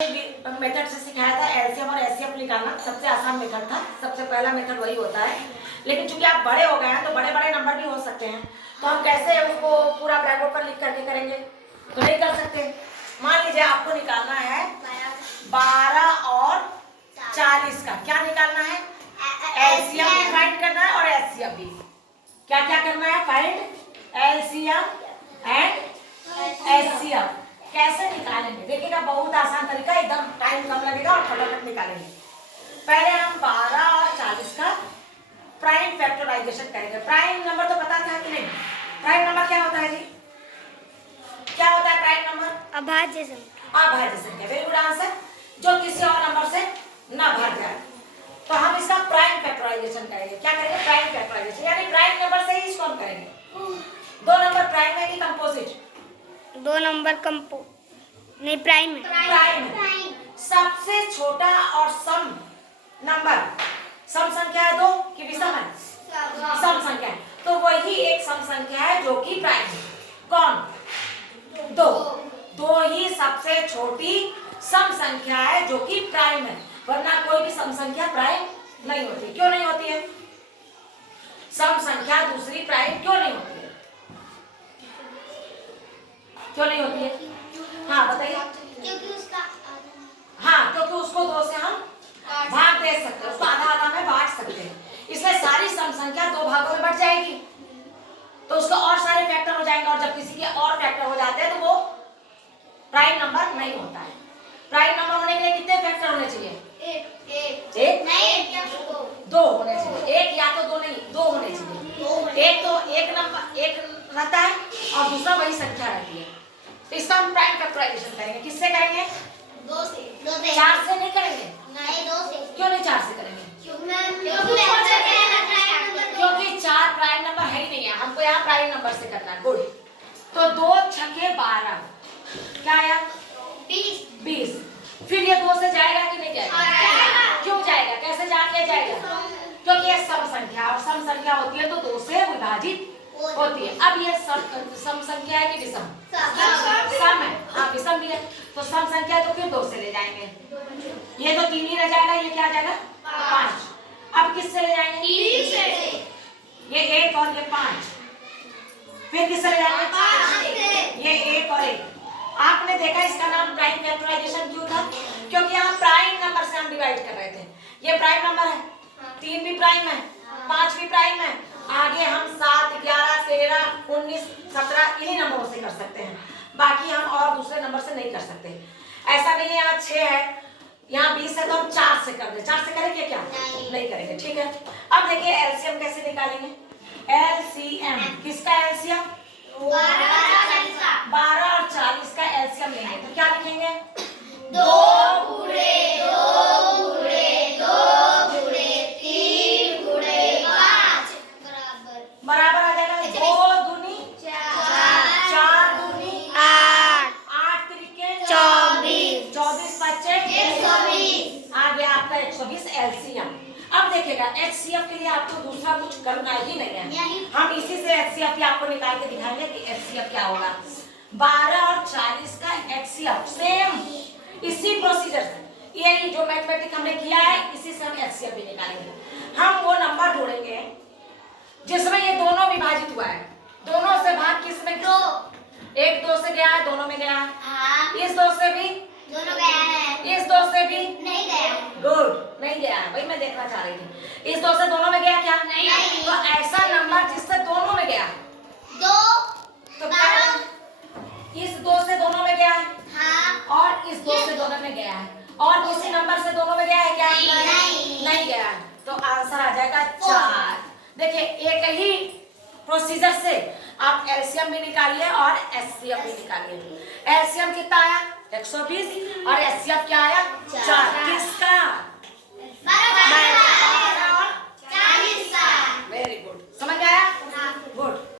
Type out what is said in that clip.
Method से सिखाया था एलसीएम और एचसीएफ निकालना। सबसे आसान मेथड था, सबसे पहला मेथड वही होता है। लेकिन चूंकि आप बड़े हो गए हैं तो बड़े बड़े नंबर भी हो सकते हैं, तो हम कैसे उसको पूरा ब्लैक बोर्ड पर लिख करके करेंगे? तो नहीं कर सकते। मान लीजिए आपको निकालना है 12 और 40 का। क्या निकालना है? एलसीएम भी फाइंड करना है और एचसीएफ भी। क्या क्या करना है? Find LCM and HCF. कैसे निकालेंगे देखिएगा, बहुत आसान तरीका, एकदम टाइम कम लगेगा और फटाफट निकालेंगे। पहले हम 12 और 40 का प्राइम फैक्टराइजेशन करेंगे। प्राइम नंबर तो पता था कि नहीं? प्राइम नंबर क्या होता है जी? क्या होता है प्राइम नंबर? अभाज्य संख्या। अभाज्य संख्या, वेरी गुड आंसर, जो किसी और नंबर से ना भाग जाए। तो हम इसका प्राइम फैक्टराइजेशन करेंगे। क्या करेंगे? प्राइम फैक्टराइजेशन, यानी प्राइम नंबर से ही इसको हम करेंगे। दो नंबर प्राइम है कि कंपोजिट? दो नंबर नहीं, प्राइम है। प्राइम। सबसे छोटा और सम नंबर, सम संख्या है 2 कि विषम है? सम संख्या है, तो वही एक सम संख्या है जो कि प्राइम है। कौन? 2। 2 ही सबसे छोटी सम संख्या है जो कि प्राइम है, वरना कोई भी सम संख्या प्राइम नहीं होती। क्यों नहीं होती है? सम संख्या दूसरी प्राइम क्यों नहीं होती है? क्यों नहीं होती है? हाँ बताइए। क्योंकि उसका हाँ, क्योंकि उसको 2 से हम भाग दे सकते हैं, उसको आधा आधा में बांट सकते हैं, इसलिए सारी सम संख्या 2 भागों में बट जाएगी, तो उसका और सारे फैक्टर हो जाएंगे। और जब किसी के और फैक्टर हो जाते हैं तो वो प्राइम नंबर नहीं होता है। प्राइम नंबर होने के लिए कितने फैक्टर होने चाहिए? एक नहीं, 2 होने चाहिए। एक या तो 2 नहीं, 2 होने चाहिए। एक तो एक नंबर एक रहता है और दूसरा वही संख्या रहती है, तो इसका हम प्राइम फैक्टराइजेशन करेंगे। किससे करेंगे? 2 से। 4 से नहीं करेंगे। नहीं, 2 से। क्यों नहीं 4 से करेंगे? क्योंकि 4 प्राइम नंबर है ही नहीं है, हमको यहाँ प्राइम नंबर से करना है। गुड। तो 2 छके 12, क्या आया? 20। फिर ये 2 से जाएगा कि नहीं जाएगा? क्यों जाएगा? कैसे जान लिया जाएगा? क्योंकि ये सम संख्या, और सम संख्या होती है तो 2 से विभाजित होती है। अब ये सम संख्या है कि विषम? सम है। हाँ, विषम भी है, तो सम संख्या तो फिर 2 से ले जाएंगे। ये तो 3 ही रह जाएगा, ये क्या आ जाएगा? 5। अब किससे ले जाएंगे? 3 से। ये 1 और ये 5। फिर किससे ले जाएंगे? 5 से। ये 1 और 1। आपने देखा इसका नाम प्राइम फैक्टराइजेशन क्यों था? क्योंकि यहाँ प्राइम नंबर से हम डिवाइड कर रहे थे। ये प्राइम नंबर है, 3 भी प्राइम है, 5 भी प्राइम है। आगे हम 7, 11, 13, 19, 17 इन्हीं नंबरों से कर सकते हैं, बाकी हम और दूसरे नंबर से नहीं कर सकते। ऐसा नहीं है यहाँ 6 है, यहाँ 20 है तो हम 4 से कर दे। 4 से करेंगे क्या? नहीं करेंगे। ठीक है, अब देखिए एलसीएम कैसे निकालेंगे। एलसीएम किसका? एलसीएम 12 और 40 का एलसीएम लेंगे, तो क्या लिखेंगे? 2 गुणे 3 गुणे 5 बराबर आ जाएगा 2 दूनी 4 दूनी 8 8 त्रिके 24 24 बच्चे 120। आ गया आपका 120 एलसीएम। अब देखिएगा एचसीएफ के लिए आपको दूसरा कुछ करना ही नहीं है, हम इसी से एचसीएफ की आपको निकाल के दिखाएंगे कि एचसीएफ क्या होगा। 12 और 40 का एचसीएफ सेम इसी प्रोसीजर से, यही जो मैथमेटिक हमने किया है इसी से हम एचसीएफ भी निकालेंगे। हम वो नंबर जोड़ेंगे जिसमें ये दोनों विभाजित हुआ है। दोनों से भाग किसमें? 2। 1 2 से गया है, दोनों में गया है। हाँ, इस 2 से भी दोनों गया है। इस 2 से भी नहीं गया। गुड, नहीं गया है, वही मैं देखना चाह रही थी। इस 2 से दोनों में गया क्या? नहीं। तो ऐसा नंबर जिससे दोनों में गया 2 तो क्या? इस 2 से दोनों में गया है हाँ, और इस 2 से दोनों में गया है, और किसी नंबर से दोनों में गया है क्या? नहीं गया है, तो आंसर आ जाएगा 4। देखिए एक ही प्रोसीजर से आप एलसीएम भी निकालिए और एचसीएफ भी निकालिए। एलसीएम कितना आया? 120 और एचसीएफ क्या आया? 4। किसका